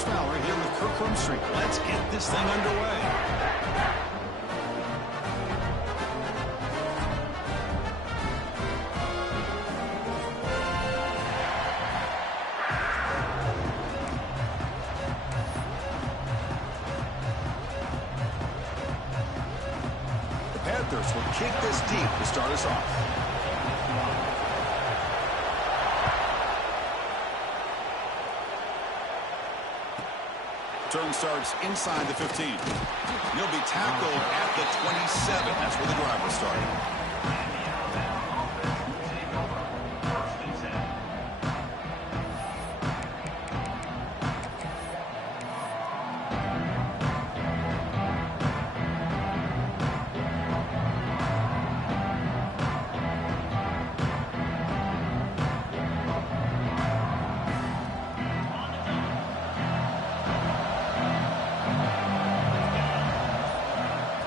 Fowler here with Kirk Street. Let's get this thing underway. The Panthers will kick this deep to start us off. Turn starts inside the 15. He'll be tackled at the 27. That's where the drive will start.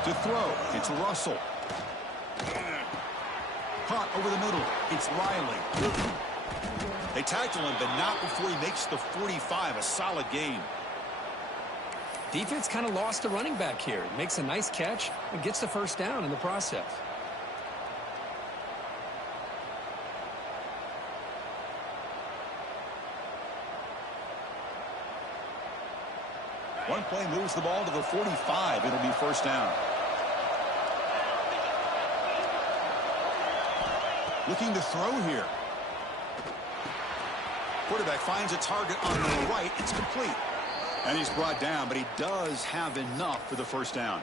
To throw, it's Russell. Caught over the middle, it's Riley. They tackle him, but not before he makes the 45, a solid gain. Defense kind of lost the running back here. Makes a nice catch and gets the first down in the process. One play moves the ball to the 45. It'll be first down. Looking to throw here. Quarterback finds a target on the right. It's complete. And he's brought down, but he does have enough for the first down.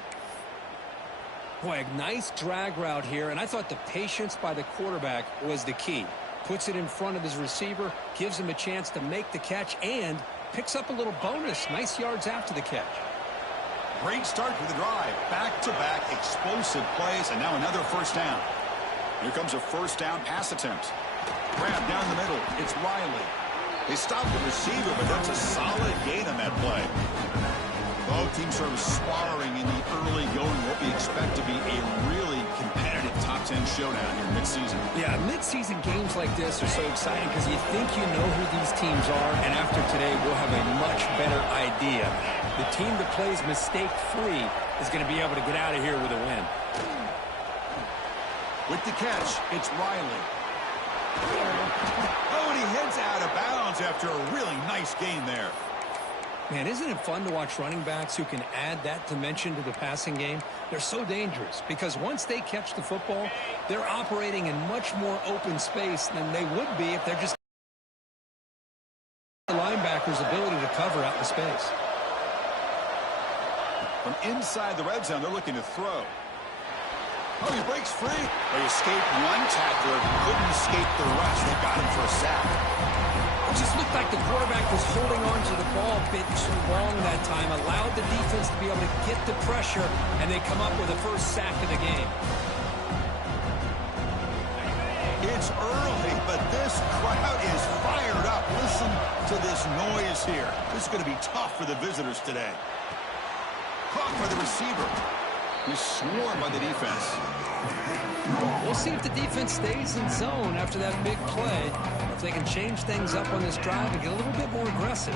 Boy, a nice drag route here, and I thought the patience by the quarterback was the key. Puts it in front of his receiver, gives him a chance to make the catch, and picks up a little bonus. Nice yards after the catch. Great start for the drive. Back-to-back explosive plays, and now another first down. Here comes a first down pass attempt. Grab down the middle. It's Riley. They stop the receiver, but that's a solid gain on that play. Both teams sort of sparring in the early going. What we expect to be a really competitive top 10 showdown here mid-season. Yeah, mid-season games like this are so exciting because you think you know who these teams are, and after today we'll have a much better idea. The team that plays mistake-free is going to be able to get out of here with a win. With the catch, it's Riley. Oh, and he heads out of bounds after a really nice gain there. Man, isn't it fun to watch running backs who can add that dimension to the passing game? They're so dangerous because once they catch the football, they're operating in much more open space than they would be if they're just the linebacker's ability to cover out the space. From inside the red zone, they're looking to throw. Oh, he breaks free. They escaped one tackler, couldn't escape the rest. They got him for a sack. It just looked like the quarterback was holding on to the ball a bit too long that time, allowed the defense to be able to get the pressure, and they come up with the first sack of the game. It's early, but this crowd is fired up. Listen to this noise here. This is going to be tough for the visitors today. Caught by the receiver. He's swarmed by the defense. We'll see if the defense stays in zone after that big play. If they can change things up on this drive and get a little bit more aggressive.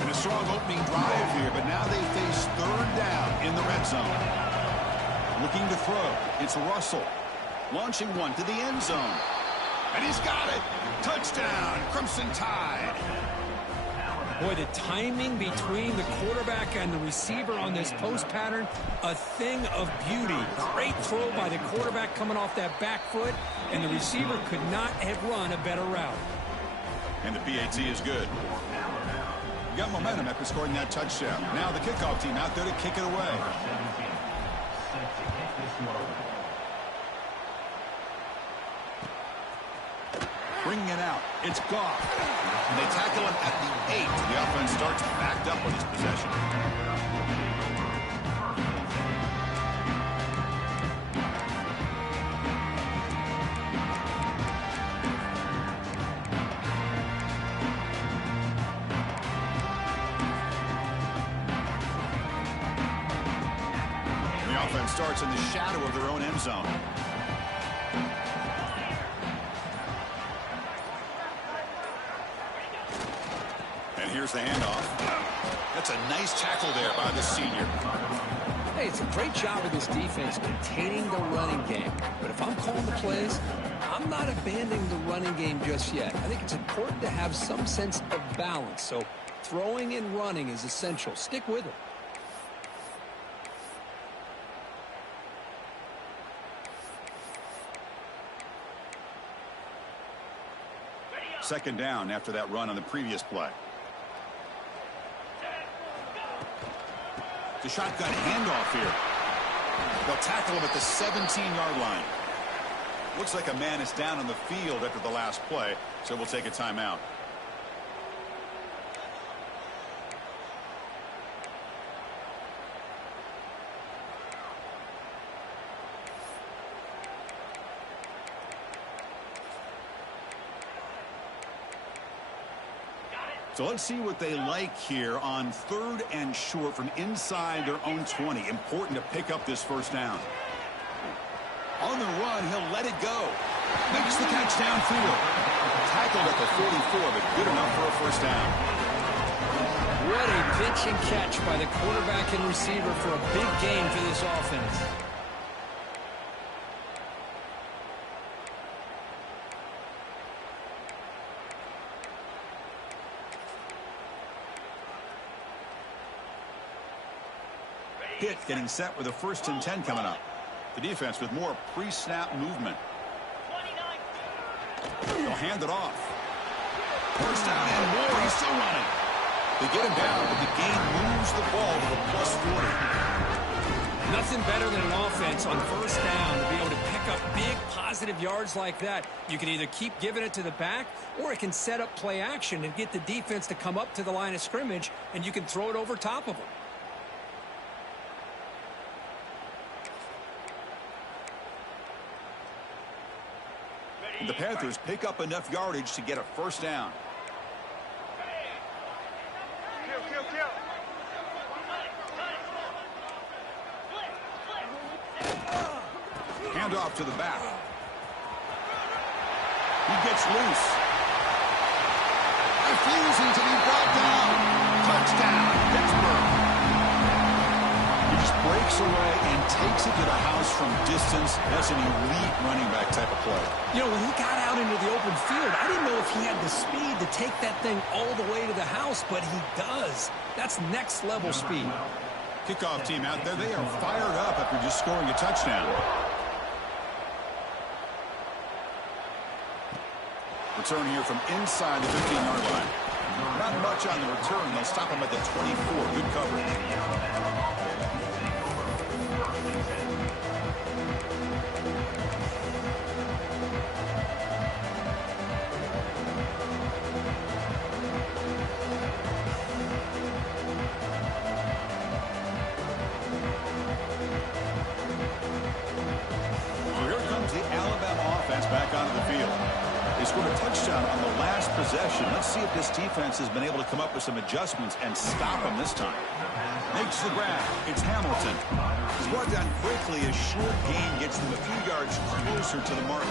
And a strong opening drive here, but now they face third down in the red zone. Looking to throw. It's Russell. Launching one to the end zone. And he's got it. Touchdown, Crimson Tide. Boy, the timing between the quarterback and the receiver on this post pattern, a thing of beauty. Great throw by the quarterback coming off that back foot, and the receiver could not have run a better route. And the PAT is good. You got momentum after scoring that touchdown. Now the kickoff team out there to kick it away. Bringing it out. It's Goff. And they tackle him at the 8. The offense starts backed up with his possession. The offense starts in the shadow of their own end zone. Here's the handoff. That's a nice tackle there by the senior. Hey, it's a great job of this defense containing the running game. But if I'm calling the plays, I'm not abandoning the running game just yet. I think it's important to have some sense of balance. So throwing and running is essential. Stick with it. Second down after that run on the previous play. The shotgun handoff here. They'll tackle him at the 17-yard line. Looks like a man is down on the field after the last play, so we'll take a timeout. So let's see what they like here on 3rd and short from inside their own 20. Important to pick up this first down. On the run, he'll let it go. Makes the catch downfield. Tackled at the 44, but good enough for a first down. What a pitch and catch by the quarterback and receiver for a big gain for this offense. Pitt getting set with a 1st and 10 coming up. The defense with more pre-snap movement. They'll hand it off. First down and more. He's still running. They get him down, but the game moves the ball to the +40. Nothing better than an offense on 1st down to be able to pick up big positive yards like that. You can either keep giving it to the back, or it can set up play action and get the defense to come up to the line of scrimmage, and you can throw it over top of them. The Panthers pick up enough yardage to get a first down. Hand off to the back. He gets loose. Refusing to be brought down. Touchdown, Pittsburgh. He just breaks away and takes it to the house from distance. That's an elite running back type of play. You know, when he got out into the open field, I didn't know if he had the speed to take that thing all the way to the house, but he does. That's next level speed. Kickoff team out there, they are fired up after just scoring a touchdown. Return here from inside the 15-yard line. Not much on the return. They'll stop him at the 24. Good coverage. Back onto the field. They scored a touchdown on the last possession. Let's see if this defense has been able to come up with some adjustments and stop them this time. Makes the grab. It's Hamilton. He's brought down quickly. A short gain gets them a few yards closer to the marker.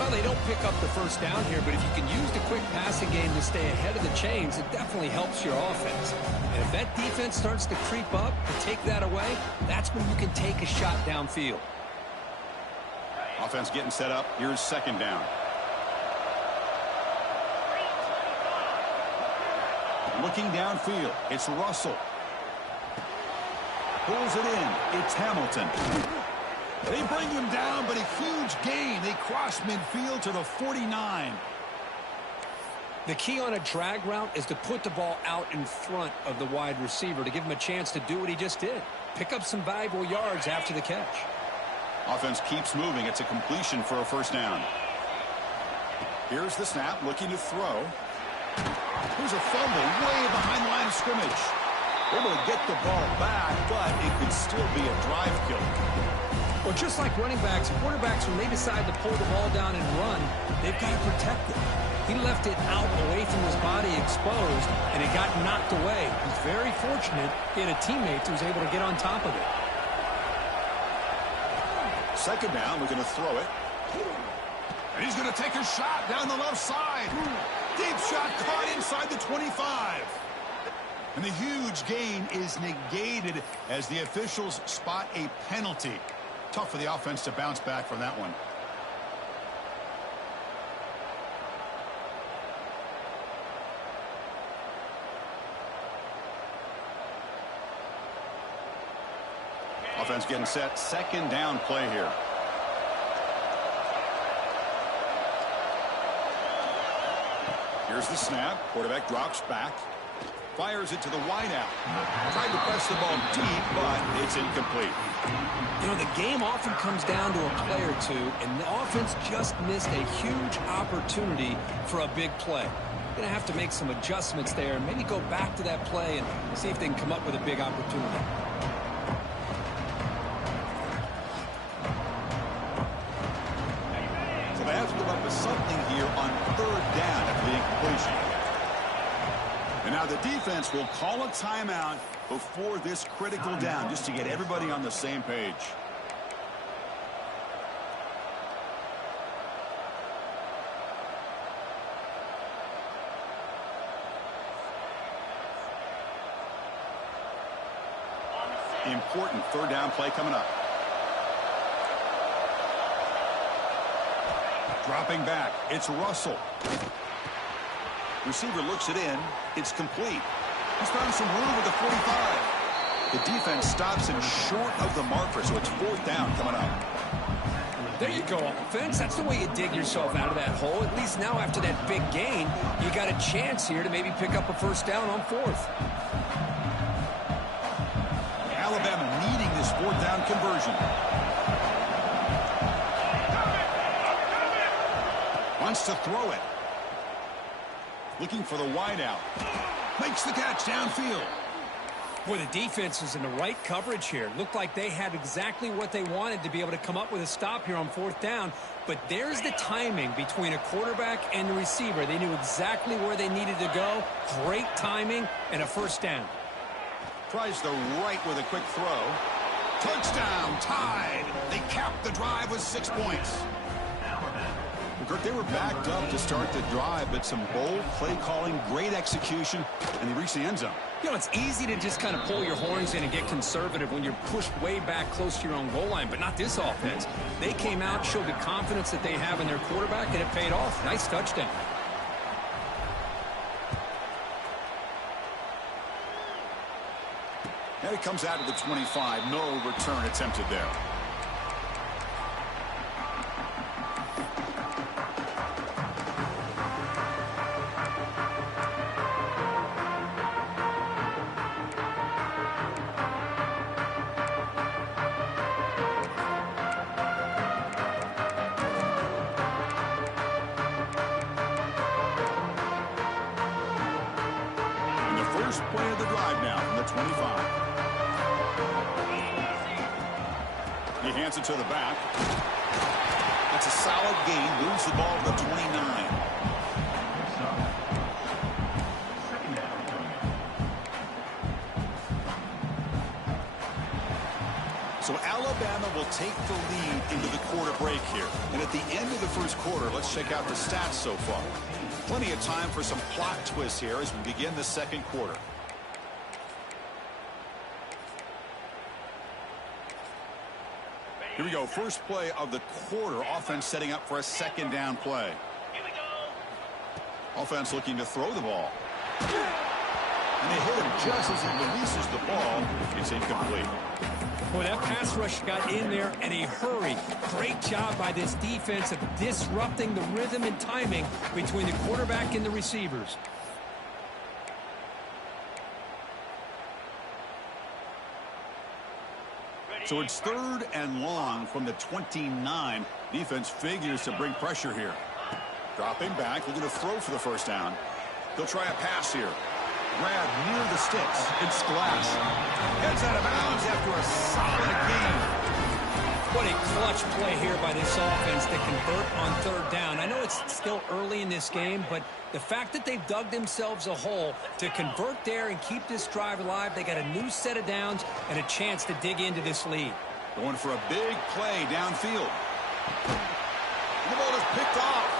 Well, they don't pick up the first down here, but if you can use the quick passing game to stay ahead of the chains, it definitely helps your offense. And if that defense starts to creep up and take that away, that's when you can take a shot downfield. Offense getting set up. Here's second down. Looking downfield. It's Russell. Pulls it in. It's Hamilton. They bring him down, but a huge gain. They cross midfield to the 49. The key on a drag route is to put the ball out in front of the wide receiver to give him a chance to do what he just did. Pick up some valuable yards after the catch. Offense keeps moving. It's a completion for a first down. Here's the snap, looking to throw. Here's a fumble way behind the line of scrimmage. Able to get the ball back, but it could still be a drive killer. Well, just like running backs, quarterbacks, when they decide to pull the ball down and run, they've got to protect it. He left it out away from his body exposed, and it got knocked away. He's very fortunate he had a teammate who was able to get on top of it. Second down, looking to throw it. And he's going to take a shot down the left side. Deep shot caught inside the 25. And the huge gain is negated as the officials spot a penalty. Tough for the offense to bounce back from that one. Offense getting set. Second down play here. Here's the snap. Quarterback drops back. Fires it to the wideout. Tried to press the ball deep, but it's incomplete. You know, the game often comes down to a play or two, and the offense just missed a huge opportunity for a big play. Going to have to make some adjustments there and maybe go back to that play and see if they can come up with a big opportunity. So they have to come up with something here on third down after the incompletion. And now the defense will call a timeout before this critical down just to get everybody on the same page. Important third down play coming up. Dropping back. It's Russell. Receiver looks it in. It's complete. He's found some room with the 45. The defense stops him short of the marker, so it's fourth down coming up. There you go, offense. That's the way you dig yourself out of that hole. At least now after that big gain, you got a chance here to maybe pick up a first down on fourth. Alabama needing this fourth down conversion. Wants to throw it. Looking for the wideout. Makes the catch downfield. Boy, the defense is in the right coverage here. Looked like they had exactly what they wanted to be able to come up with a stop here on fourth down. But there's the timing between a quarterback and the receiver. They knew exactly where they needed to go. Great timing and a first down. Tries the right with a quick throw. Touchdown, tied. They capped the drive with 6 points. Kirk, they were backed up to start the drive, but some bold play calling, great execution, and they reached the end zone. You know, it's easy to just kind of pull your horns in and get conservative when you're pushed way back close to your own goal line, but not this offense. They came out, showed the confidence that they have in their quarterback, and it paid off. Nice touchdown. And it comes out of the 25. No return attempted there. And the first play of the drive now from the 25. He hands it to the back. That's a solid gain. Moves the ball to the 29. So Alabama will take the lead into the quarter break here. And at the end of the first quarter, let's check out the stats so far. Plenty of time for some plot twists here as we begin the second quarter. Here we go. First play of the quarter. Offense setting up for a second down play. Here we go. Offense looking to throw the ball. And they hit him just as he releases the ball. It's incomplete. Boy, that pass rush got in there in a hurry. Great job by this defense of disrupting the rhythm and timing between the quarterback and the receivers. So it's third and long from the 29. Defense figures to bring pressure here. Dropping back, looking to throw for the first down. They'll try a pass here. Grab near the sticks. It's Glass. Heads out of bounds after a solid gain. What a clutch play here by this offense to convert on third down. I know it's still early in this game, but the fact that they've dug themselves a hole to convert there and keep this drive alive, they got a new set of downs and a chance to dig into this lead. Going for a big play downfield. The ball is picked off.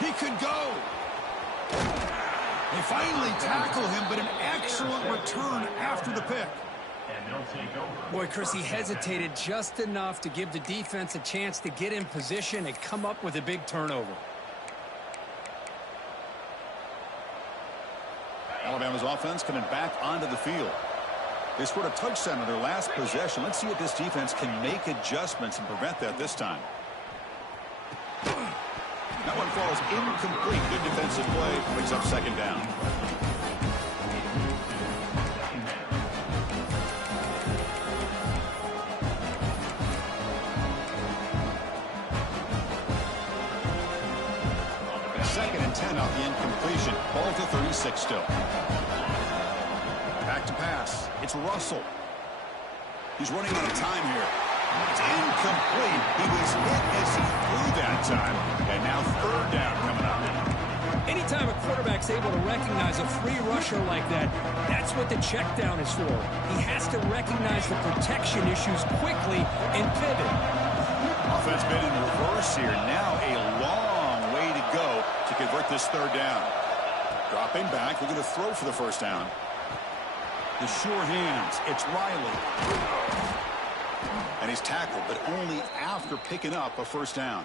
He could go. They finally tackle him, but an excellent return after the pick. Boy, Chris, he hesitated just enough to give the defense a chance to get in position and come up with a big turnover. Alabama's offense coming back onto the field. They scored a touchdown on their last possession. Let's see if this defense can make adjustments and prevent that this time. That one falls incomplete. Good defensive play. Brings up second down. Second and 10 off the incompletion. Ball to 36 still. Back to pass. It's Russell. He's running out of time here. It's incomplete. He was hit as he threw that time. And now third down coming up. Anytime a quarterback's able to recognize a free rusher like that, that's what the check down is for. He has to recognize the protection issues quickly and pivot. Offense been in reverse here. Now a long way to go to convert this third down. Dropping back, looking to throw for the first down. The sure hands. It's Riley. And he's tackled, but only after picking up a first down.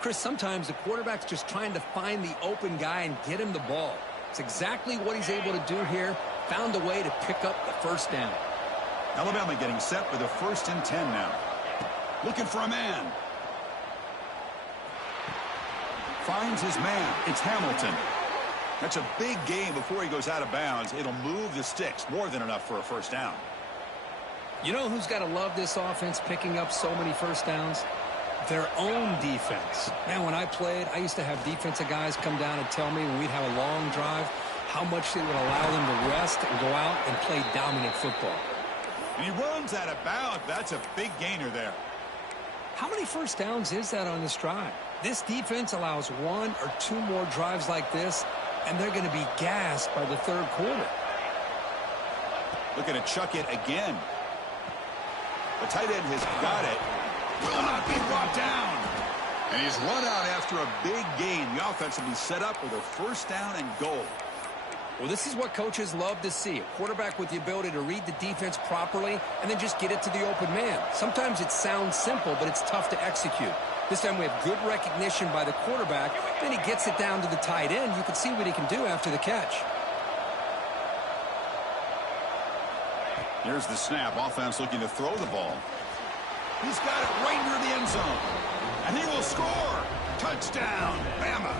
Chris, sometimes the quarterback's just trying to find the open guy and get him the ball. It's exactly what he's able to do here. Found a way to pick up the first down. Alabama getting set for the 1st and 10 now. Looking for a man. Finds his man. It's Hamilton. That's a big gain before he goes out of bounds. It'll move the sticks. More than enough for a first down. You know who's got to love this offense picking up so many first downs? Their own defense. Man, when I played, I used to have defensive guys come down and tell me when we'd have a long drive how much it would allow them to rest and go out and play dominant football. And he runs out of bounds. That's a big gainer there. How many first downs is that on this drive? This defense allows 1 or 2 more drives like this, and they're going to be gassed by the third quarter. Looking to chuck it again. The tight end has got it. Will not be brought down. And he's run out after a big gain. The offense will be set up with a first down and goal. Well, this is what coaches love to see. A quarterback with the ability to read the defense properly and then just get it to the open man. Sometimes it sounds simple, but it's tough to execute. This time we have good recognition by the quarterback. Then he gets it down to the tight end. You can see what he can do after the catch. Here's the snap. Offense looking to throw the ball. He's got it right near the end zone. And he will score. Touchdown, Bama.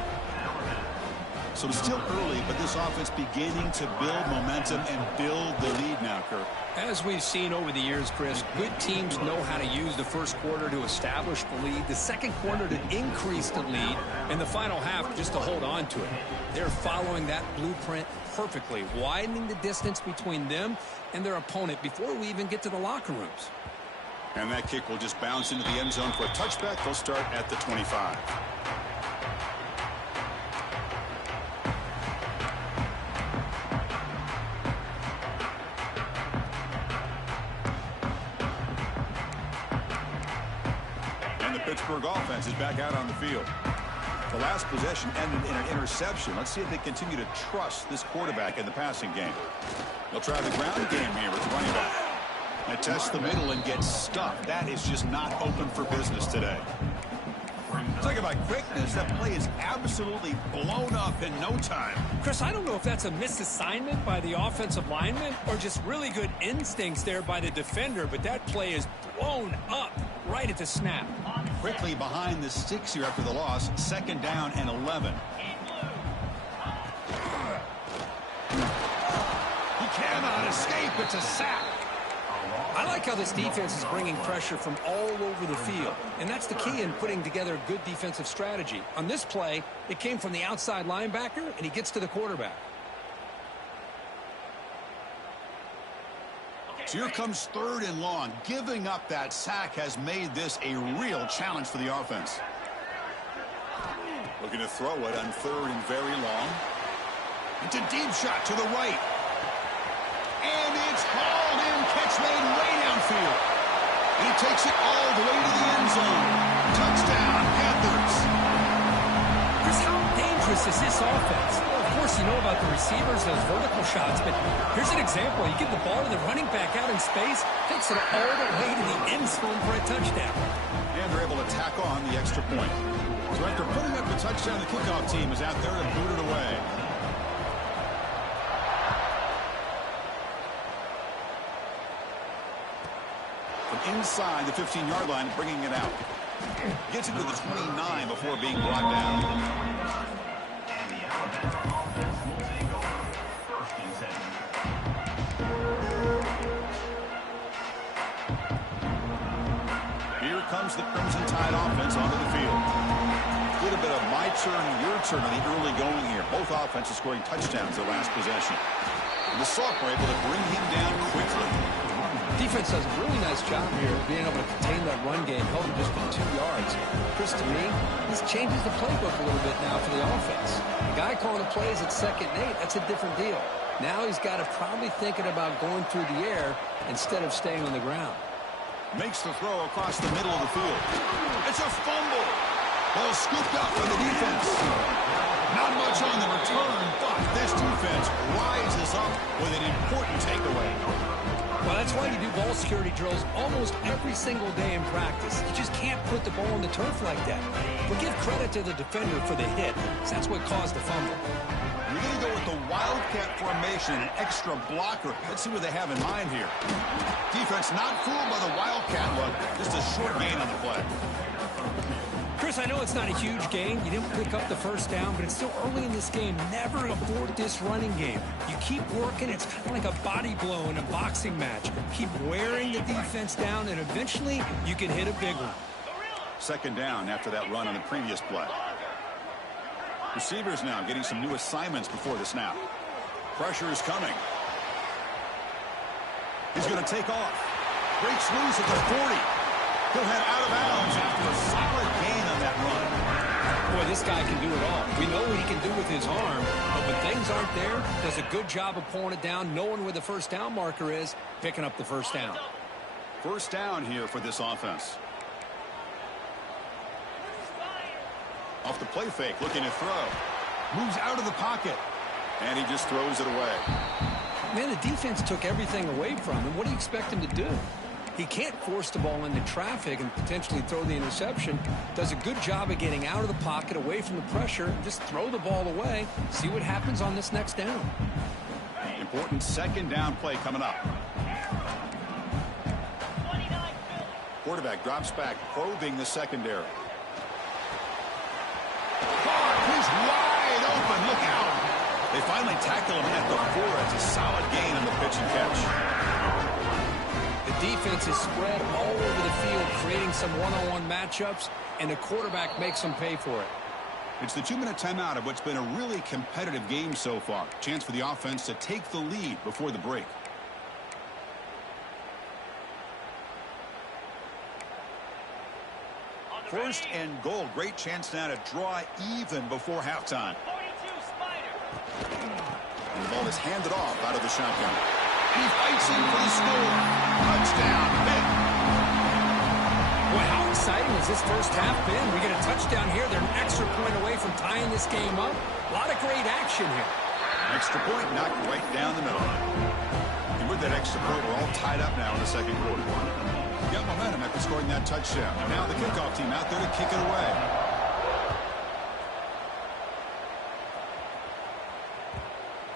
So it's still early, but this offense beginning to build momentum and build the lead now, Kirk. As we've seen over the years, Chris, good teams know how to use the first quarter to establish the lead, the second quarter to increase the lead, and the final half just to hold on to it. They're following that blueprint perfectly, widening the distance between them and their opponent before we even get to the locker rooms. And that kick will just bounce into the end zone for a touchback. They'll start at the 25. Pittsburgh offense is back out on the field. The last possession ended in an interception. Let's see if they continue to trust this quarterback in the passing game. They'll try the ground game here with the running back. And test the middle and get stuck. That is just not open for business today. Talk about quickness. That play is absolutely blown up in no time. Chris, I don't know if that's a misassignment by the offensive lineman or just really good instincts there by the defender, but that play is blown up right at the snap. Quickly behind the sticks here after the loss. 2nd down and 11. He cannot escape. It's a sack. I like how this defense is bringing pressure from all over the field, and that's the key in putting together a good defensive strategy. On this play, it came from the outside linebacker, and he gets to the quarterback. So here comes 3rd and long. Giving up that sack has made this a real challenge for the offense. Looking to throw it on 3rd and very long. It's a deep shot to the right. And it's hauled in, catch made way downfield. And he takes it all the way to the end zone. Touchdown, Panthers. Chris, how dangerous is this offense? Well, of course, you know about the receivers, those vertical shots, but here's an example. You give the ball to the running back out in space, takes it all the way to the end zone for a touchdown. And they're able to tack on the extra point. So after putting up the touchdown, the kickoff team is out there to boot it away. From inside the 15-yard line, bringing it out. Gets it to the 29 before being brought down. Here comes the Crimson Tide offense onto the field. A little bit of my turn, your turn on the early going here. Both offenses scoring touchdowns their last possession. And the Salk were able to bring him down quickly. Defense does a really nice job here of being able to contain that run game, held him just for 2 yards. Chris, to me, this changes the playbook a little bit now for the offense. The guy calling the plays at 2nd and 8, that's a different deal. Now he's got to probably thinking about going through the air instead of staying on the ground. Makes the throw across the middle of the field. It's a fumble. Ball scooped up by the defense. Not much on the return, but this defense rises up with an important takeaway. Well, that's why you do ball security drills almost every single day in practice. You just can't put the ball on the turf like that. But give credit to the defender for the hit, because that's what caused the fumble. We're going to go with the Wildcat formation, an extra blocker. Let's see what they have in mind here. Defense not fooled by the Wildcat look. Just a short gain on the play. Chris, I know it's not a huge gain. You didn't pick up the first down, but it's still early in this game. Never abort this running game. You keep working. It's kind of like a body blow in a boxing match. Keep wearing the defense down, and eventually you can hit a big one. 2nd down after that run on the previous play. Receivers now getting some new assignments before the snap. Pressure is coming. He's going to take off. Breaks loose at the 40. He'll head out of bounds after a solid gain on that run. Boy, this guy can do it all. We know what he can do with his arm, but when things aren't there, does a good job of pulling it down, knowing where the first down marker is, picking up the first down. First down here for this offense. Off the play fake, looking to throw. Moves out of the pocket, and he just throws it away. Man, the defense took everything away from him. What do you expect him to do? He can't force the ball into traffic and potentially throw the interception. Does a good job of getting out of the pocket, away from the pressure. Just throw the ball away. See what happens on this next down. Important 2nd down play coming up. Quarterback drops back, probing the secondary. He's wide open. Look out. They finally tackle him at the 4. It's a solid gain on the pitch and catch. The defense is spread all over the field, creating some one-on-one matchups, and the quarterback makes them pay for it. It's the 2-minute timeout of what's been a really competitive game so far. Chance for the offense to take the lead before the break. First and goal. Great chance now to draw even before halftime. And the ball is handed off out of the shotgun. And he fights in for the score. Touchdown, Pitt. Boy, how exciting has this first half been? We get a touchdown here. They're an extra point away from tying this game up. A lot of great action here. Extra point knocked right down the middle. And with that extra point, we're all tied up now in the 2nd quarter. Got momentum after scoring that touchdown. Now the kickoff team out there to kick it away.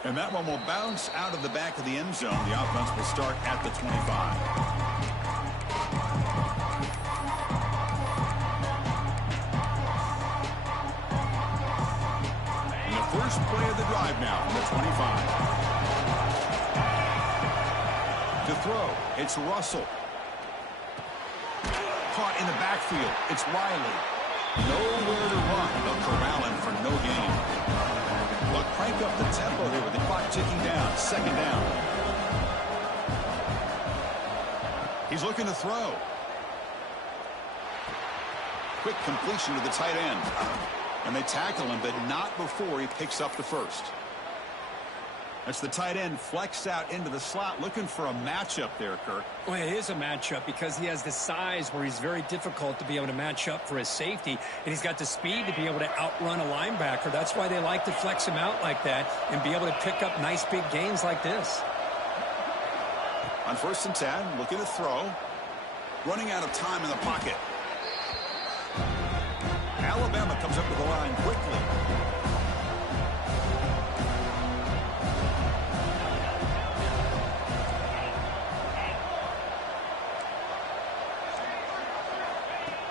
And that one will bounce out of the back of the end zone. The offense will start at the 25. And the first play of the drive now from the 25. To throw, it's Russell. Caught in the backfield. It's Riley. Nowhere to run, but corralling for no gain. They'll crank up the tempo here with the clock ticking down. 2nd down. He's looking to throw. Quick completion to the tight end. And they tackle him, but not before he picks up the first. That's the tight end flexed out into the slot, looking for a matchup there, Kirk. Well, it is a matchup because he has the size where he's very difficult to be able to match up for his safety, and he's got the speed to be able to outrun a linebacker. That's why they like to flex him out like that and be able to pick up nice big gains like this. On 1st and 10, looking to throw. Running out of time in the pocket. Alabama comes up with the line quickly.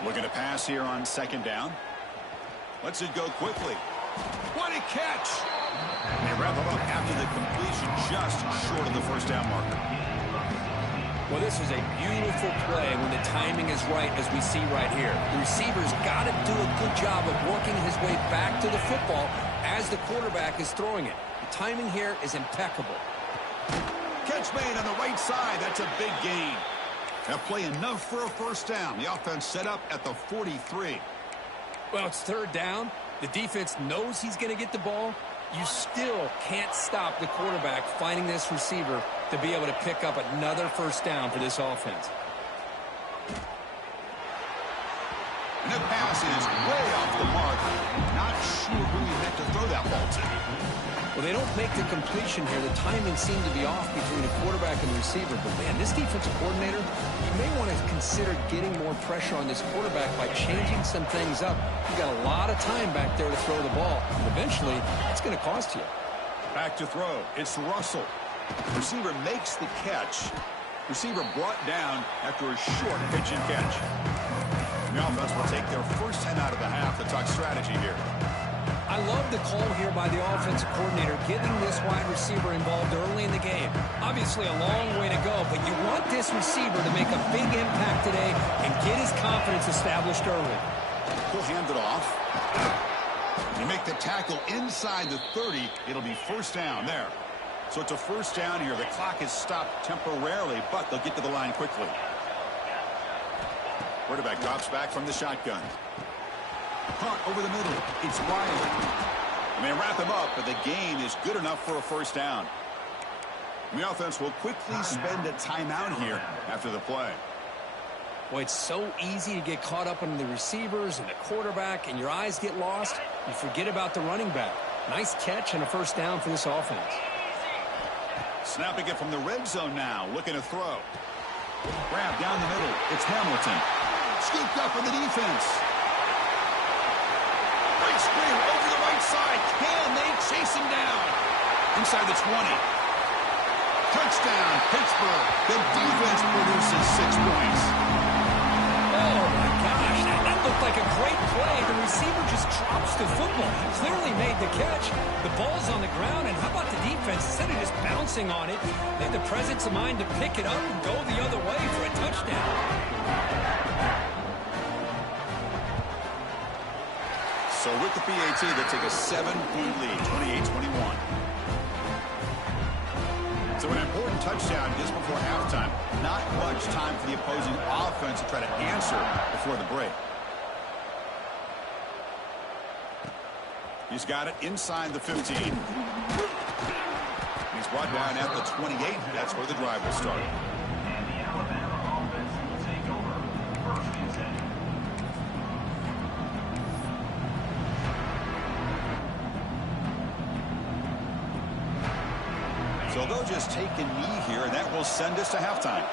Looking to pass here on 2nd down. Lets it go quickly. What a catch! They wrap him up after the completion, just short of the 1st down marker. Well, this is a beautiful play when the timing is right, as we see right here. The receiver's got to do a good job of working his way back to the football as the quarterback is throwing it. The timing here is impeccable. Catch made on the right side. That's a big gain. That play enough for a 1st down. The offense set up at the 43. Well, it's 3rd down. The defense knows he's going to get the ball. You still can't stop the quarterback finding this receiver to be able to pick up another 1st down for this offense. And the pass is way off the mark. Not sure who he meant to throw that ball to. Well, they don't make the completion here. The timing seemed to be off between the quarterback and the receiver. But, man, this defensive coordinator, you may want to consider getting more pressure on this quarterback by changing some things up. You've got a lot of time back there to throw the ball. And eventually, it's going to cost you. Back to throw. It's Russell. Receiver makes the catch. Receiver brought down after a short pitch and catch. The offense will take their first 10 out of the half to talk strategy here. I love the call here by the offensive coordinator, getting this wide receiver involved early in the game. Obviously a long way to go, but you want this receiver to make a big impact today and get his confidence established early. He'll hand it off. You make the tackle inside the 30. It'll be 1st down there. So it's a 1st down here. The clock is stopped temporarily, but they'll get to the line quickly. Quarterback drops back from the shotgun. Caught over the middle. It's Riley. And they wrap him up, but the gain is good enough for a 1st down. And the offense will quickly spend a timeout here after the play. Boy, it's so easy to get caught up in the receivers and the quarterback, and your eyes get lost. You forget about the running back. Nice catch and a 1st down for this offense. Snapping it from the red zone now. Looking to throw. Grab down the middle. It's Hamilton. Scooped up in the defense. Great screen over the right side. Can they chase him down? Inside the 20. Touchdown, Pittsburgh. The defense produces 6 points. Oh, my gosh. That looked like a great play. The receiver just drops the football. Clearly made the catch. The ball's on the ground, and how about the defense? Instead of just bouncing on it, they had the presence of mind to pick it up and go the other way for a touchdown. So with the PAT, they take a 7-point lead, 28-21. So an important touchdown just before halftime. Not much time for the opposing offense to try to answer before the break. He's got it inside the 15. He's brought down at the 28. That's where the drive will start. So they'll just take a knee here, and that will send us to halftime.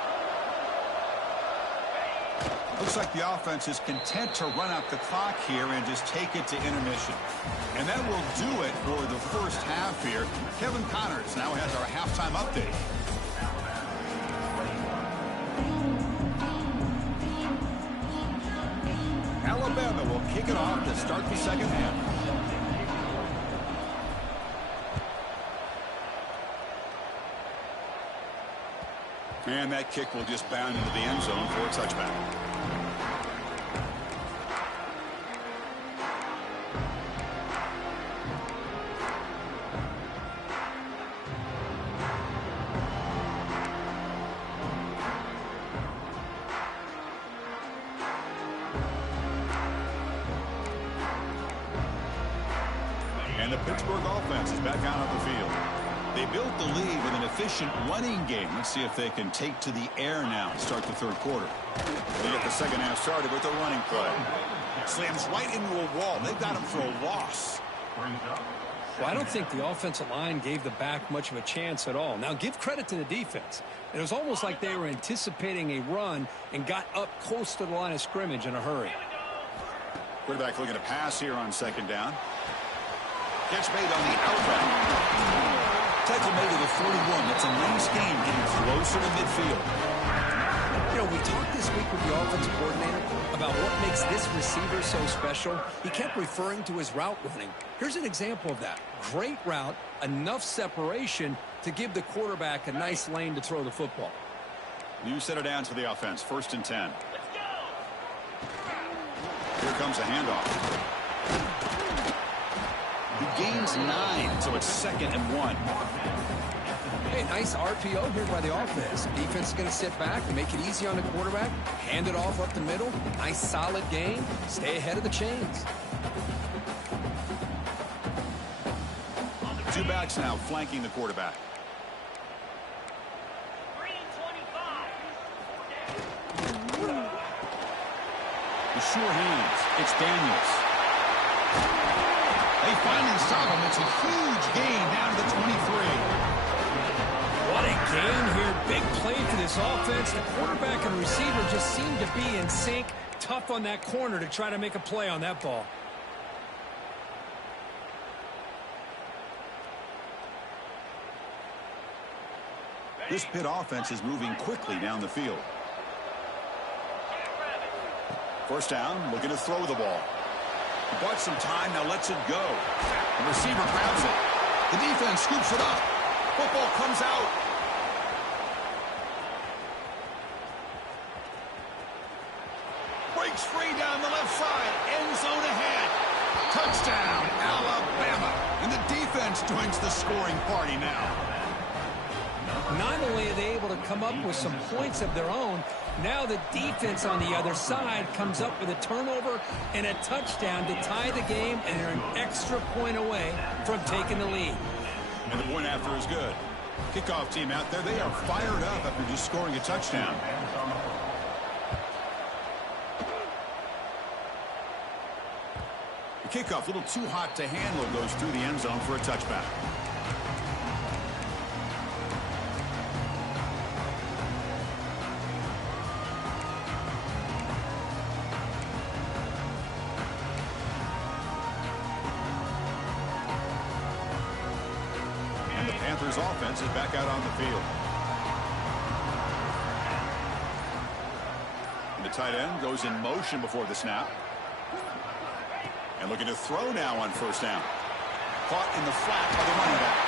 Looks like the offense is content to run out the clock here and just take it to intermission. And that will do it for the first half here. Kevin Connors now has our halftime update. Alabama will kick it off to start the second half. And that kick will just bound into the end zone for a touchback. And the Pittsburgh offense is back out on the field. They built the lead with an efficient running game. Let's see if they can take to the air now and start the third quarter. They get the second half started with the running play. Slams right into a wall. They've got him for a loss. Well, I don't think the offensive line gave the back much of a chance at all. Now, give credit to the defense. It was almost like they were anticipating a run and got up close to the line of scrimmage in a hurry. Quarterback looking to pass here on second down. Catch made on the out route. Tackle made to the 41. That's a nice game, getting closer to midfield. You know, we talked this week with the offensive coordinator about what makes this receiver so special. He kept referring to his route running. Here's an example of that. Great route, enough separation to give the quarterback a nice lane to throw the football. New center downs for the offense. 1st and 10. Here comes a handoff. He gains 9, so it's 2nd and 1. Hey, nice RPO here by the offense. Defense is going to sit back and make it easy on the quarterback. Hand it off up the middle. Nice solid game. Stay ahead of the chains. Two backs now flanking the quarterback. The sure hands. It's Daniels. They finally stop him. It's a huge gain down to the 23. What a game here. Big play for this offense. The quarterback and receiver just seem to be in sync. Tough on that corner to try to make a play on that ball. This Pitt offense is moving quickly down the field. 1st down, looking to throw the ball. He bought some time, now lets it go. The receiver grabs it. The defense scoops it up. Football comes out. Breaks free down the left side. End zone ahead. Touchdown, Alabama. And the defense joins the scoring party now. Not only are they able to come up with some points of their own, now the defense on the other side comes up with a turnover and a touchdown to tie the game, and they're an extra point away from taking the lead. And the point after is good. Kickoff team out there, they are fired up after just scoring a touchdown. The kickoff, a little too hot to handle, goes through the end zone for a touchback. Panthers offense is back out on the field. And the tight end goes in motion before the snap. And looking to throw now on 1st down. Caught in the flat by the running back.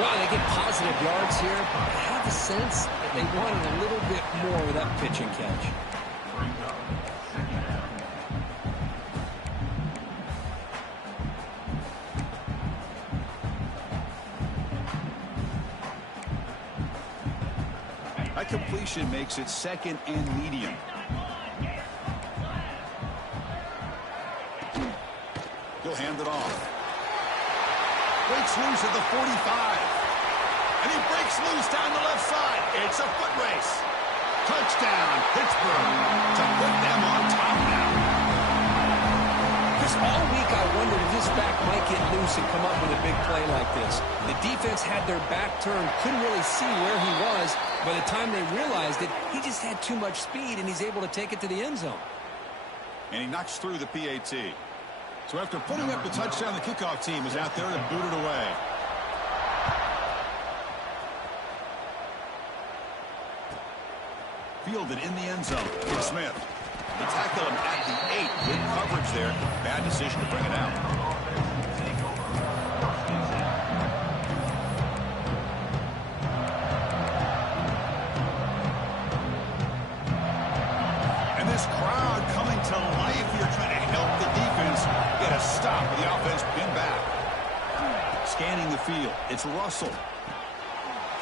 Well, they get positive yards here. I have a sense that they wanted a little bit more with that pitch and catch. That completion makes it 2nd and medium. He'll hand it off. Breaks loose at the 45. And he breaks loose down the left side. It's a foot race. Touchdown, Pittsburgh, to put them on top now. Just all week I wondered if this back might get loose and come up with a big play like this. The defense had their back turned, couldn't really see where he was. By the time they realized it, he just had too much speed, and he's able to take it to the end zone. And he knocks through the PAT. So after putting up the touchdown, the kickoff team is out there to boot it away. Fielded in the end zone. It's Smith. They tackle him at the 8. Good coverage there. Bad decision to bring it out. And this crowd coming to life here, trying to help the defense get a stop with the offense pinned back. Scanning the field. It's Russell.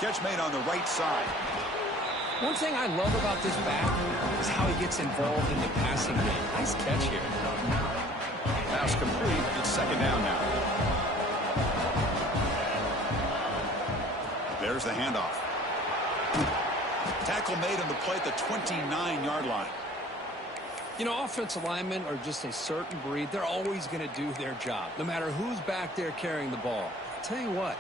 Catch made on the right side. One thing I love about this back is how he gets involved in the passing game. Nice catch here. Pass complete. It's 2nd down now. There's the handoff. Tackle made on the play at the 29-yard line. You know, offensive linemen are just a certain breed. They're always going to do their job, no matter who's back there carrying the ball. I'll tell you what,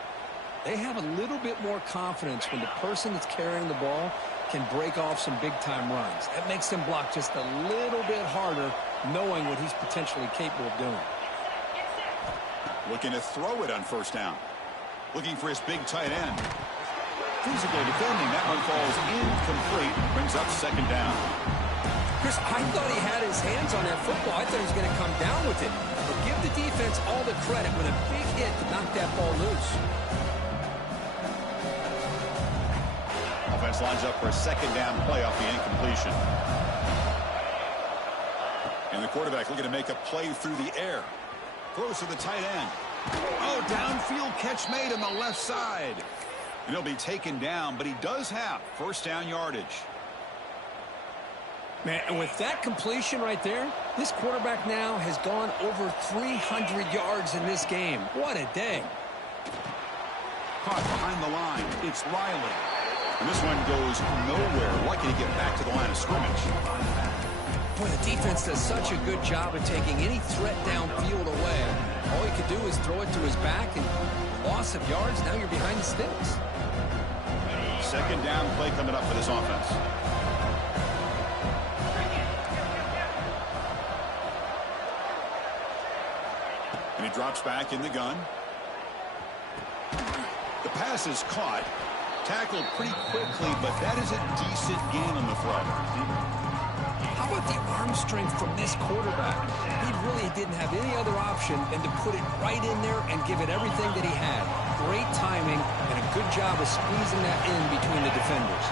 they have a little bit more confidence when the person that's carrying the ball can break off some big-time runs. That makes them block just a little bit harder, knowing what he's potentially capable of doing. Looking to throw it on first down. Looking for his big tight end. Physical defending. That one falls incomplete. Brings up second down. Chris, I thought he had his hands on that football. I thought he was going to come down with it. But give the defense all the credit with a big hit to knock that ball loose. Offense lines up for a second down play off the incompletion. And the quarterback looking to make a play through the air. Close to the tight end. Oh, downfield catch made on the left side. And he'll be taken down, but he does have first down yardage. Man, and with that completion right there, this quarterback now has gone over 300 yards in this game. What a day. Caught behind the line. It's Riley. And this one goes nowhere. Lucky to get back to the line of scrimmage. Boy, the defense does such a good job of taking any threat downfield away. All he could do is throw it to his back, and loss of yards, now you're behind the sticks. Second down play coming up for this offense. And he drops back in the gun. The pass is caught. Tackled pretty quickly, but that is a decent gain on the throw. How about the arm strength from this quarterback? He really didn't have any other option than to put it right in there and give it everything that he had. Great timing and a good job of squeezing that in between the defenders.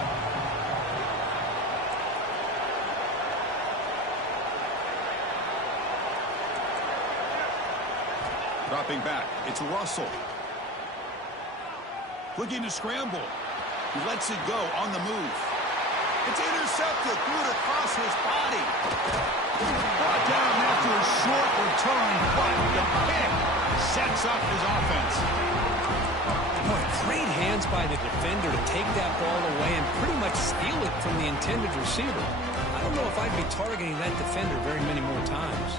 Dropping back, it's Russell. Looking to scramble. He lets it go on the move. It's intercepted, threw it across his body. Brought down after a short return, but the pick sets up his offense. Boy, great hands by the defender to take that ball away and pretty much steal it from the intended receiver. I don't know if I'd be targeting that defender very many more times.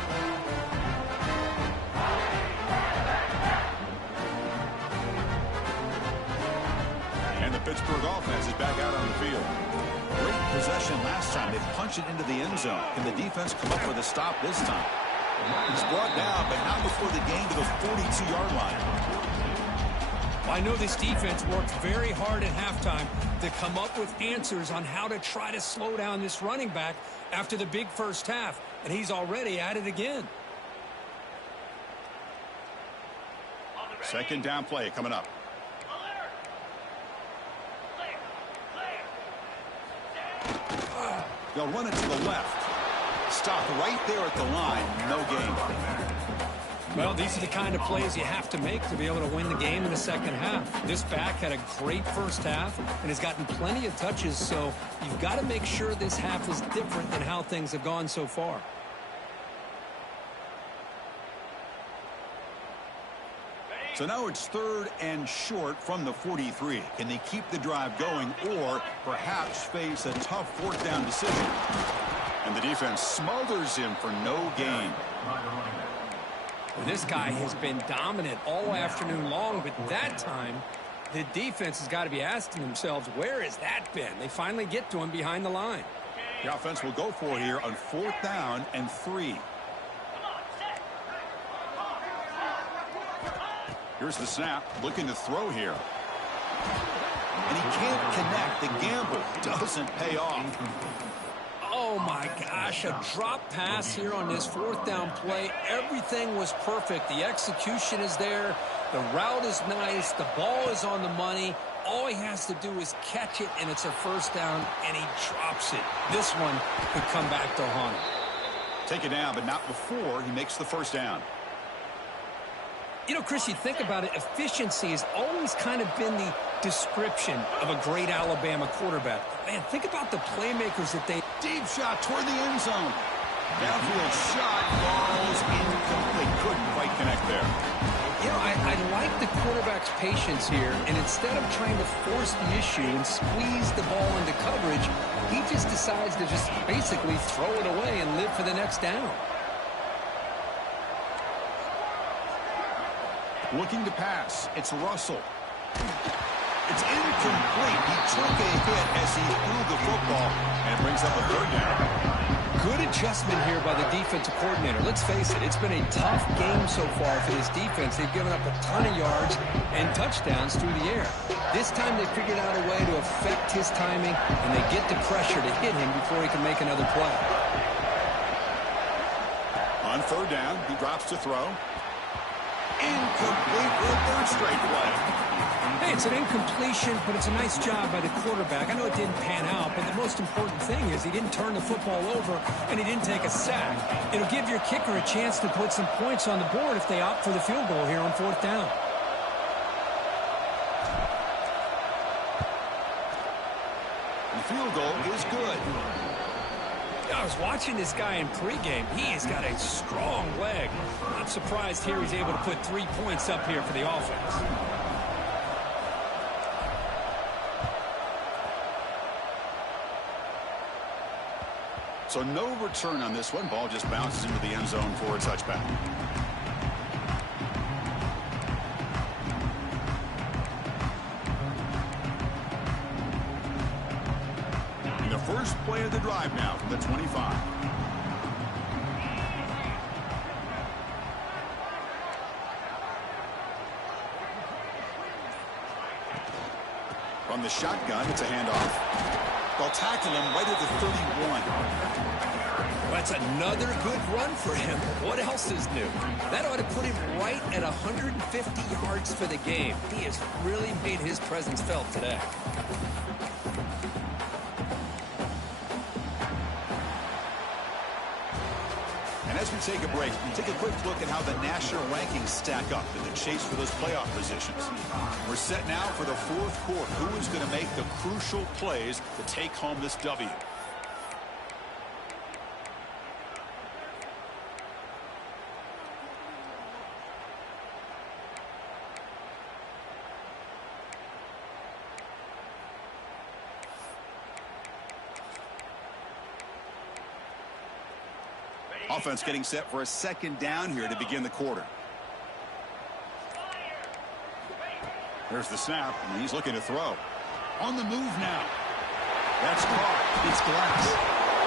Pittsburgh offense is back out on the field. Great possession last time. They punched it into the end zone. Can the defense come up with a stop this time? It's brought down, but not before the gain to the 42-yard line. I know this defense worked very hard at halftime to come up with answers on how to try to slow down this running back after the big first half, and he's already at it again. Second down play coming up. They'll run it to the left. Stop right there at the line. No gain. Well, these are the kind of plays you have to make to be able to win the game in the second half. This back had a great first half and has gotten plenty of touches, so you've got to make sure this half is different than how things have gone so far. So now it's third and short from the 43. Can they keep the drive going or perhaps face a tough fourth down decision? And the defense smothers him for no gain. Well, this guy has been dominant all afternoon long, but that time the defense has got to be asking themselves, where has that been? They finally get to him behind the line. The offense will go for it here on fourth down and 3. Here's the snap, looking to throw here. And he can't connect. The gamble doesn't pay off. Oh, my gosh, a drop pass here on this fourth down play. Everything was perfect. The execution is there. The route is nice. The ball is on the money. All he has to do is catch it, and it's a first down, and he drops it. This one could come back to haunt him. Take it down, but not before he makes the first down. You know, Chris, you think about it, efficiency has always kind of been the description of a great Alabama quarterback. Man, think about the playmakers that they... Deep shot toward the end zone. Downfield shot falls incomplete. Couldn't quite connect there. You know, I like the quarterback's patience here, and instead of trying to force the issue and squeeze the ball into coverage, he just decides to just basically throw it away and live for the next down. Looking to pass. It's Russell. It's incomplete. He took a hit as he threw the football, and it brings up a third down. Good adjustment here by the defensive coordinator. Let's face it, it's been a tough game so far for this defense. They've given up a ton of yards and touchdowns through the air. This time they figured out a way to affect his timing, and they get the pressure to hit him before he can make another play. On third down, he drops to throw. Incomplete for a third straight play. Hey, it's an incompletion, but it's a nice job by the quarterback. I know it didn't pan out, but the most important thing is he didn't turn the football over and he didn't take a sack. It'll give your kicker a chance to put some points on the board if they opt for the field goal here on fourth down. The field goal is good. I was watching this guy in pregame. He has got a strong leg. Not surprised here he's able to put 3 points up here for the offense. So no return on this one. Ball just bounces into the end zone for a touchback. And the first play of the drive now from the 25. From the shotgun, it's a handoff. They'll tackle him right at the 31. That's another good run for him. What else is new? That ought to put him right at 150 yards for the game. He has really made his presence felt today. And as we take a break, we take a quick look at how the national rankings stack up in the chase for those playoff positions. We're set now for the fourth quarter. Who is going to make the crucial plays to take home this W? Offense getting set for a second down here to begin the quarter. There's the snap, and he's looking to throw. On the move now. That's caught. It's Glass.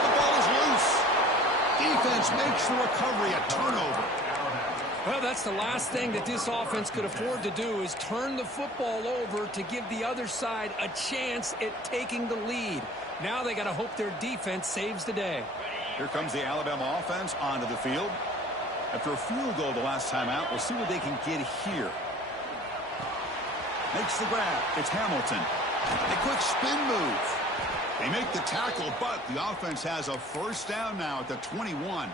The ball is loose. Defense makes the recovery a turnover. Well, that's the last thing that this offense could afford to do is turn the football over to give the other side a chance at taking the lead. Now they got to hope their defense saves the day. Here comes the Alabama offense onto the field. After a field goal the last time out, we'll see what they can get here. Makes the grab. It's Hamilton. A quick spin move. They make the tackle, but the offense has a first down now at the 21.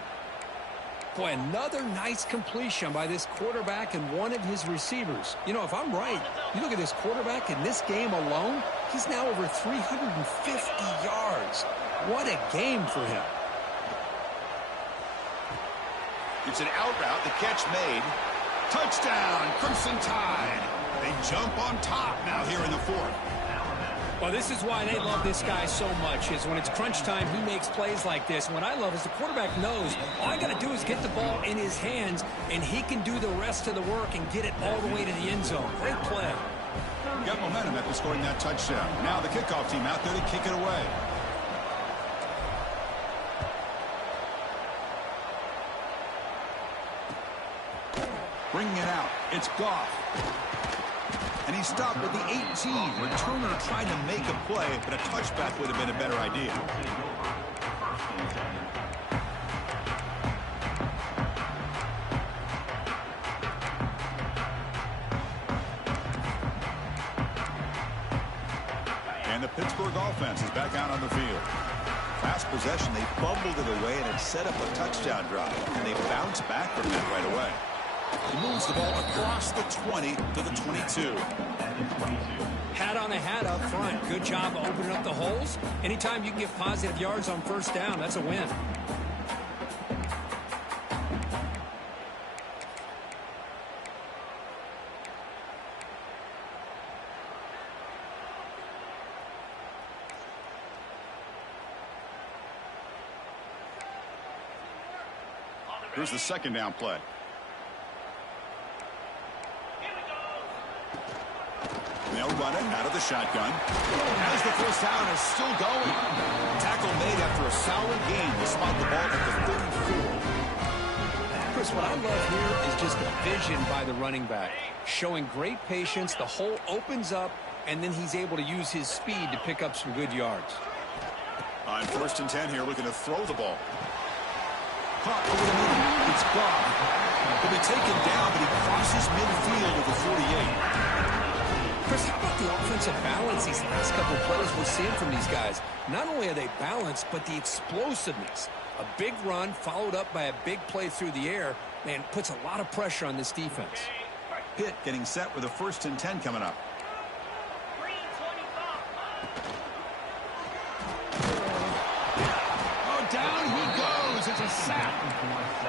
Boy, another nice completion by this quarterback and one of his receivers. You know, if I'm right, you look at this quarterback in this game alone, he's now over 350 yards. What a game for him. It's an out route. The catch made. Touchdown, Crimson Tide. They jump on top now here in the fourth. Well, this is why they love this guy so much, is when it's crunch time, he makes plays like this. And what I love is the quarterback knows all I got to do is get the ball in his hands, and he can do the rest of the work and get it all the way to the end zone. Great play. Got momentum after scoring that touchdown. Now the kickoff team out there to kick it away. Bringing it out. It's Goff. And he stopped at the 18. Returner tried to make a play, but a touchback would have been a better idea. And the Pittsburgh offense is back out on the field. Last possession, they fumbled it away, and it set up a touchdown drive. And they bounced back from that right away. He moves the ball across the 20 to the 22. Hat on a hat up front. Good job opening up the holes. Anytime you can get positive yards on first down, that's a win. Here's the second down play. They'll run it out of the shotgun. As the first down is still going. Tackle made after a solid gain to spot the ball at the 34. Chris, what I love here is just the vision by the running back. Showing great patience, the hole opens up, and then he's able to use his speed to pick up some good yards. On 1st and 10 here, looking to throw the ball. Caught over the middle. It's gone. He'll be taken down, but he crosses midfield at the 48. Chris, how about the offensive balance these last couple of plays we're seeing from these guys? Not only are they balanced, but the explosiveness. A big run followed up by a big play through the air, man, puts a lot of pressure on this defense. Pitt getting set with a 1st and 10 coming up. Oh, down he goes. It's a sack.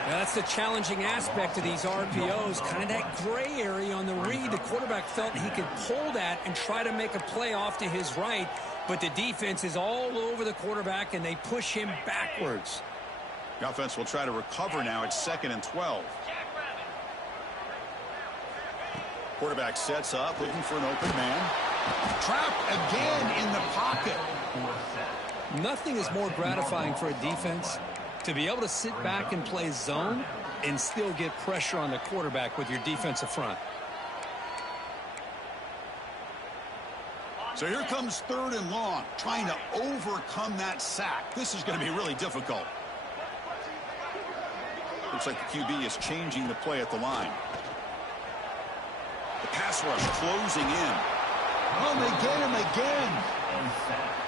Now, that's the challenging aspect of these RPOs, kind of that gray area on the read. The quarterback felt he could pull that and try to make a play off to his right, but the defense is all over the quarterback, and they push him backwards. The offense will try to recover now. It's 2nd and 12. Quarterback sets up, looking for an open man. Trapped again in the pocket. Nothing is more gratifying for a defense to be able to sit back and play zone and still get pressure on the quarterback with your defensive front. So here comes 3rd and long, trying to overcome that sack. This is going to be really difficult. Looks like the QB is changing the play at the line. The pass rush closing in. Oh, they get him again.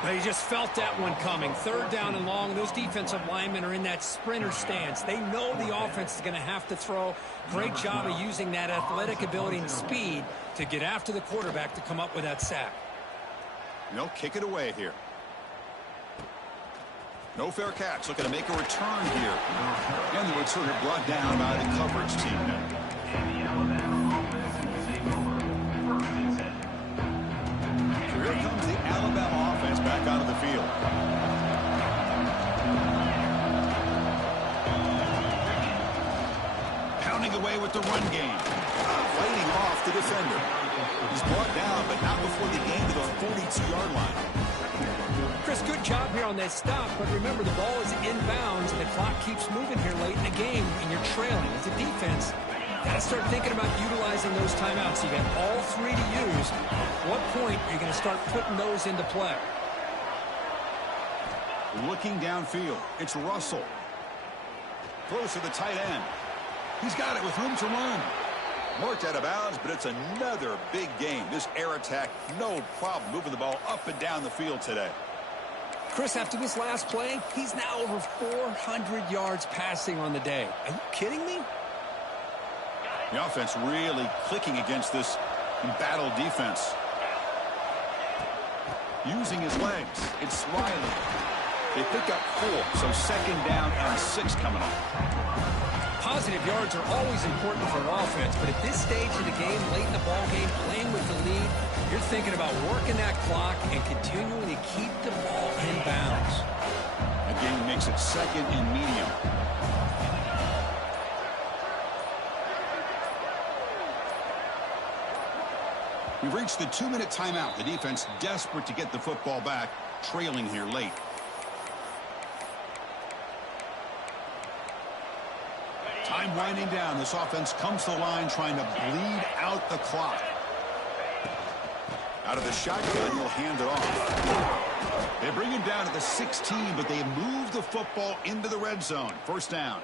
They just felt that one coming. 3rd down and long. Those defensive linemen are in that sprinter stance. They know the offense is going to have to throw. Great job of using that athletic ability and speed to get after the quarterback to come up with that sack. They'll kick it away here. No fair catch. Looking to make a return here. And the returner brought down by the coverage team now. Here comes the Alabama offense back onto the field. Pounding away with the run game. Fighting off the defender. He's brought down, but not before they gain to the 42-yard line. Chris, good job here on that stop, but remember the ball is inbounds and the clock keeps moving here late in the game and you're trailing. As a defense, got to start thinking about utilizing those timeouts. You got all 3 to use. At what point are you going to start putting those into play? Looking downfield, it's Russell. Throws to the tight end. He's got it with room to run. Marked out of bounds, but it's another big game. This air attack, no problem moving the ball up and down the field today. Chris, after this last play, he's now over 400 yards passing on the day. Are you kidding me? The offense really clicking against this embattled defense. Using his legs, it's Riley. They pick up 4, so 2nd down and 6 coming up. Positive yards are always important for an offense, but at this stage of the game, late in the ball game, playing with the lead, you're thinking about working that clock and continuing to keep the ball in bounds. That game makes it 2nd and medium. We've reached the 2-minute timeout. The defense desperate to get the football back, trailing here late. Time winding down. This offense comes to the line trying to bleed out the clock. Out of the shotgun, he'll hand it off. They bring him down at the 16, but they move the football into the red zone. 1st down.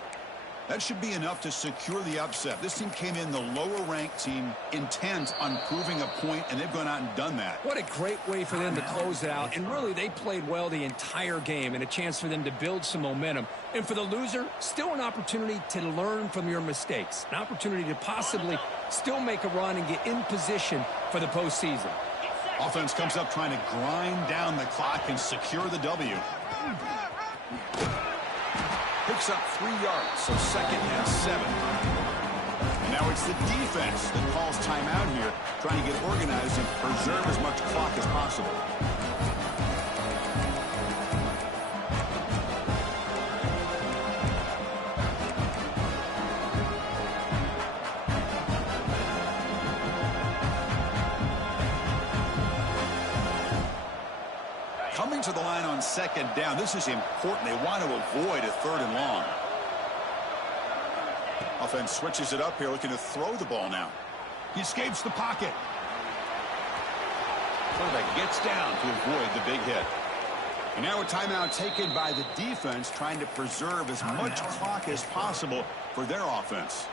That should be enough to secure the upset. This team came in the lower-ranked team, intent on proving a point, and they've gone out and done that. What a great way for them to close it out. And really, they played well the entire game and a chance for them to build some momentum. And for the loser, still an opportunity to learn from your mistakes. An opportunity to possibly still make a run and get in position for the postseason. Offense comes up trying to grind down the clock and secure the W. Picks up 3 yards, so 2nd and 7. And now it's the defense that calls timeout here, trying to get organized and preserve as much clock as possible. second down. This is important. They want to avoid a 3rd and long. Offense switches it up here, looking to throw the ball now. He escapes the pocket. Quarterback gets down to avoid the big hit. And now a timeout taken by the defense, trying to preserve as much clock as possible for their offense.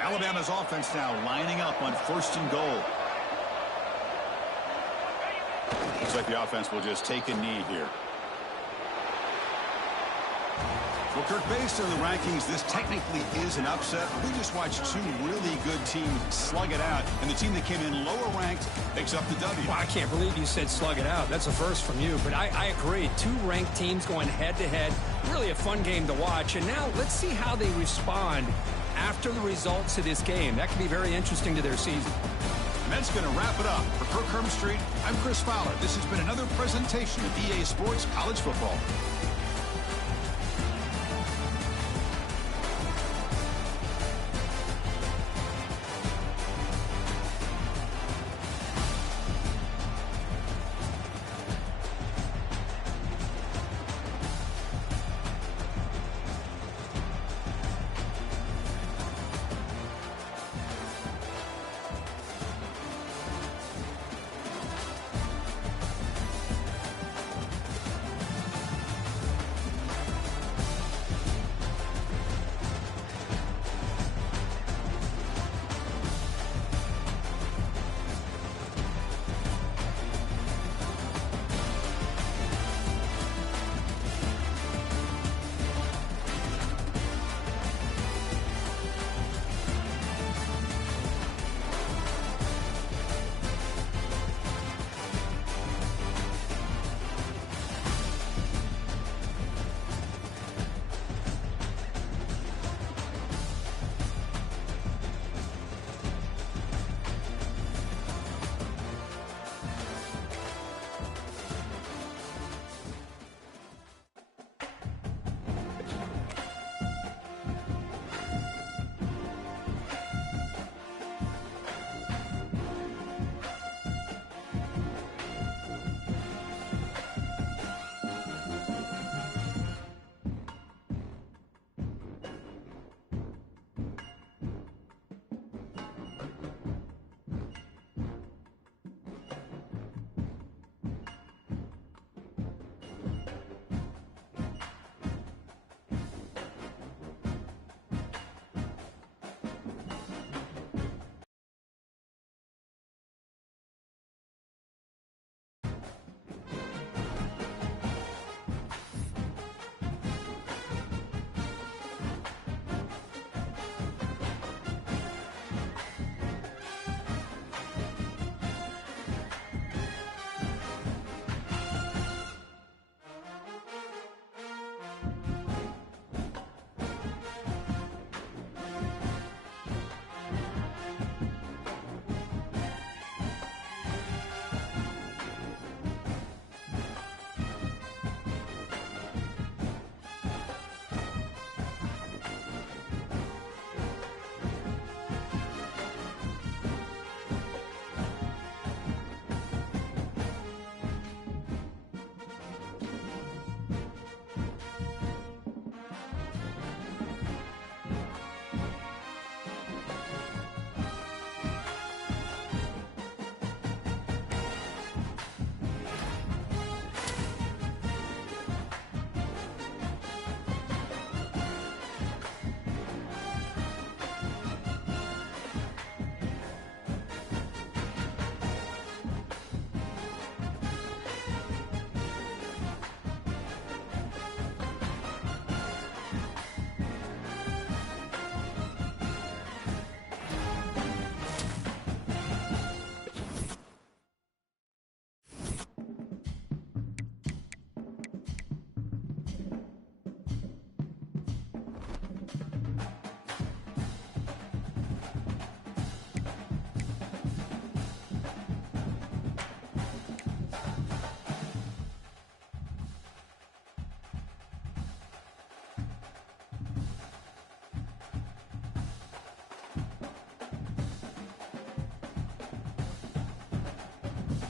Alabama's offense now lining up on 1st and goal. Looks like the offense will just take a knee here. Well, Kirk, based on the rankings, this technically is an upset. We just watched 2 really good teams slug it out, and the team that came in lower ranked picks up the W. Well, I can't believe you said slug it out. That's a first from you, but I agree. 2 ranked teams going head-to-head. Really a fun game to watch, and now let's see how they respond after the results of this game. That could be very interesting to their season. And that's going to wrap it up. For Kirk Street, I'm Chris Fowler. This has been another presentation of EA Sports College Football.